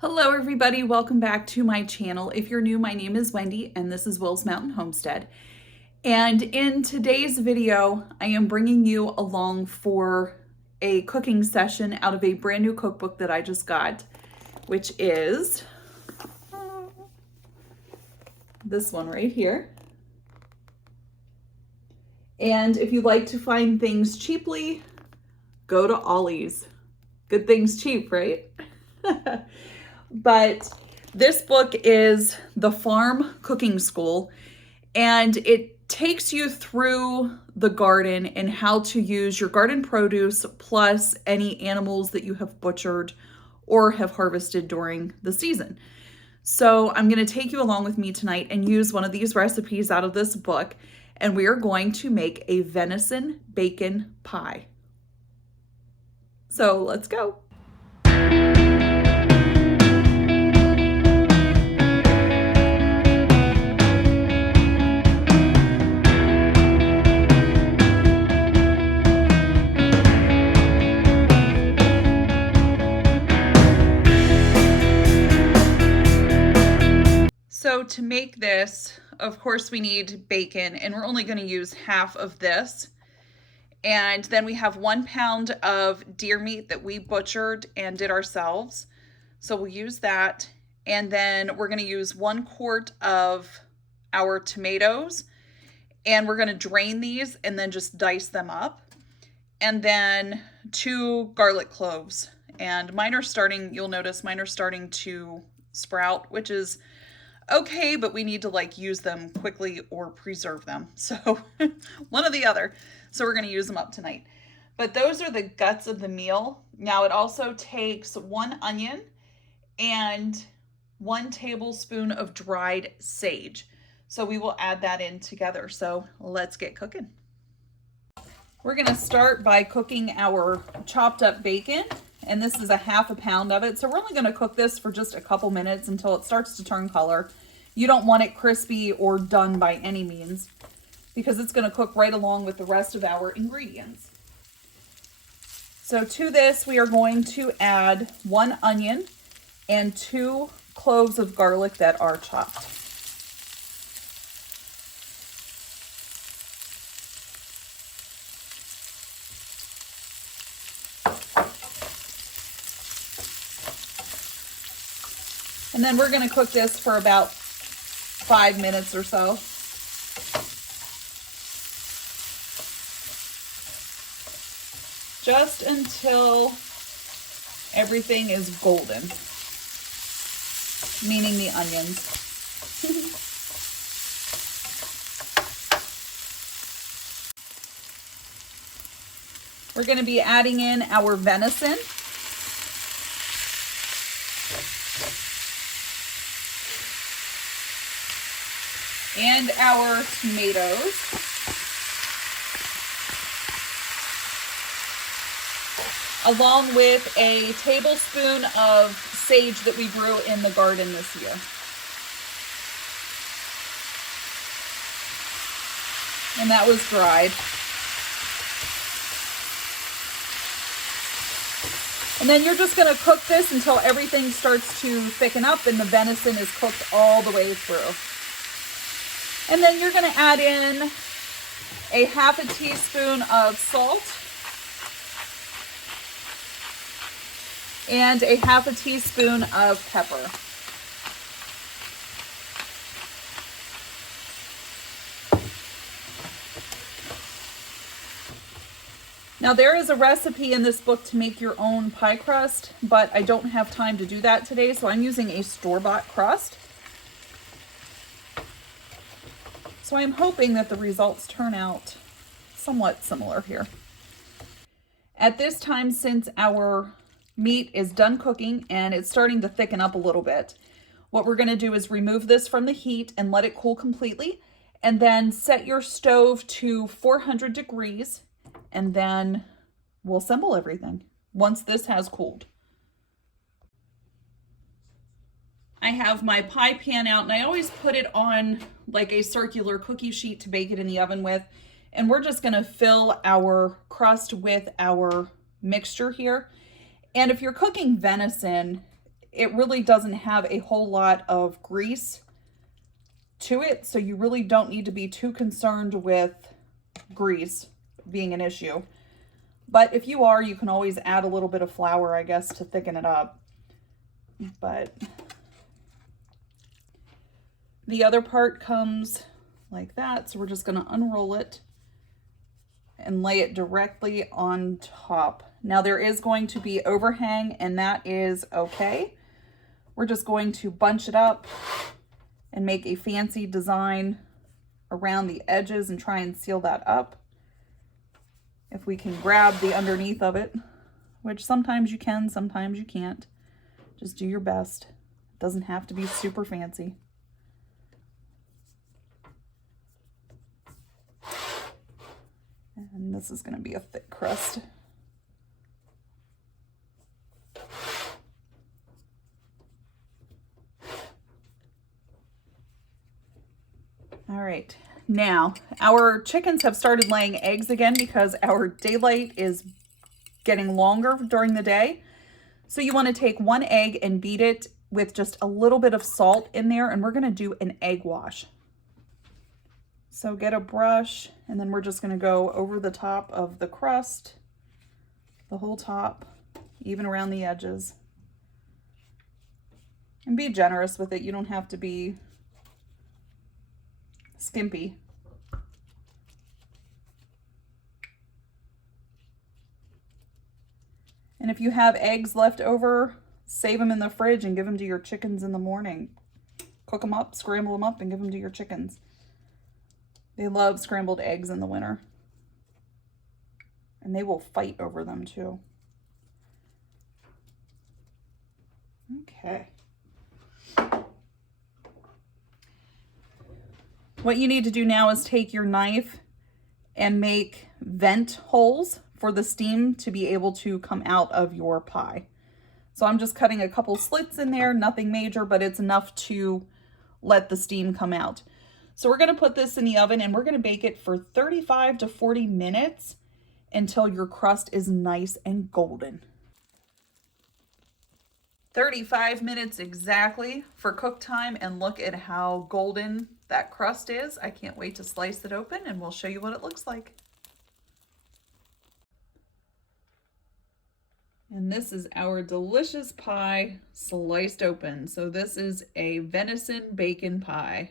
Hello everybody, welcome back to my channel. If you're new, my name is Wendy and this is Will's Mountain Homestead. And in today's video, I am bringing you along for a cooking session out of a brand new cookbook that I just got, which is this one right here. And if you like to find things cheaply, go to Ollie's. Good things cheap, right? But this book is The Farm Cooking School, and it takes you through the garden and how to use your garden produce plus any animals that you have butchered or have harvested during the season. So I'm going to take you along with me tonight and use one of these recipes out of this book, and we are going to make a venison bacon pie. So let's go. So to make this, of course, we need bacon, and we're only going to use half of this. And then we have 1 pound of deer meat that we butchered and did ourselves. So we'll use that. And then we're going to use 1 quart of our tomatoes, and we're going to drain these and then just dice them up. And then 2 garlic cloves. And mine are starting, you'll notice mine are starting to sprout, which is okay, but we need to use them quickly or preserve them. So one or the other. So we're going to use them up tonight. But those are the guts of the meal. Now it also takes 1 onion and 1 tablespoon of dried sage. So we will add that in together. So let's get cooking. We're going to start by cooking our chopped up bacon. And this is a half a pound of it. So we're only going to cook this for just a couple minutes until it starts to turn color. You don't want it crispy or done by any means, because it's going to cook right along with the rest of our ingredients. So to this, we are going to add 1 onion and 2 cloves of garlic that are chopped. And then we're going to cook this for about 5 minutes or so. Just until everything is golden, meaning the onions. We're going to be adding in our venison. And our tomatoes. Along with a tablespoon of sage that we grew in the garden this year. And that was dried. And then you're just going to cook this until everything starts to thicken up and the venison is cooked all the way through. And then you're going to add in a half a teaspoon of salt and a half a teaspoon of pepper. Now there is a recipe in this book to make your own pie crust, but I don't have time to do that today, so I'm using a store-bought crust. So I'm hoping that the results turn out somewhat similar here. At this time, since our meat is done cooking and it's starting to thicken up a little bit, what we're going to do is remove this from the heat and let it cool completely, and then set your stove to 400 degrees, and then we'll assemble everything once this has cooled. I have my pie pan out, and I always put it on like a circular cookie sheet to bake it in the oven with. And we're just going to fill our crust with our mixture here. And if you're cooking venison, it really doesn't have a whole lot of grease to it, so you really don't need to be too concerned with grease being an issue. But if you are, you can always add a little bit of flour, I guess, to thicken it up. But the other part comes like that, so we're just going to unroll it and lay it directly on top. Now there is going to be overhang, and that is okay. We're just going to bunch it up and make a fancy design around the edges and try and seal that up. If we can grab the underneath of it, which sometimes you can, sometimes you can't. Just do your best. It doesn't have to be super fancy. And this is going to be a thick crust. All right, now our chickens have started laying eggs again because our daylight is getting longer during the day. So you want to take one egg and beat it with just a little bit of salt in there, and we're going to do an egg wash. So get a brush, and then we're just going to go over the top of the crust, the whole top, even around the edges. And be generous with it. You don't have to be skimpy. And if you have eggs left over, save them in the fridge and give them to your chickens in the morning. Cook them up, scramble them up, and give them to your chickens. They love scrambled eggs in the winter. And they will fight over them too. Okay. What you need to do now is take your knife and make vent holes for the steam to be able to come out of your pie. So I'm just cutting a couple slits in there, nothing major, but it's enough to let the steam come out. So we're going to put this in the oven and we're going to bake it for 35 to 40 minutes until your crust is nice and golden. 35 minutes exactly for cook time, and look at how golden that crust is. I can't wait to slice it open and we'll show you what it looks like. And this is our delicious pie sliced open. So this is a venison bacon pie.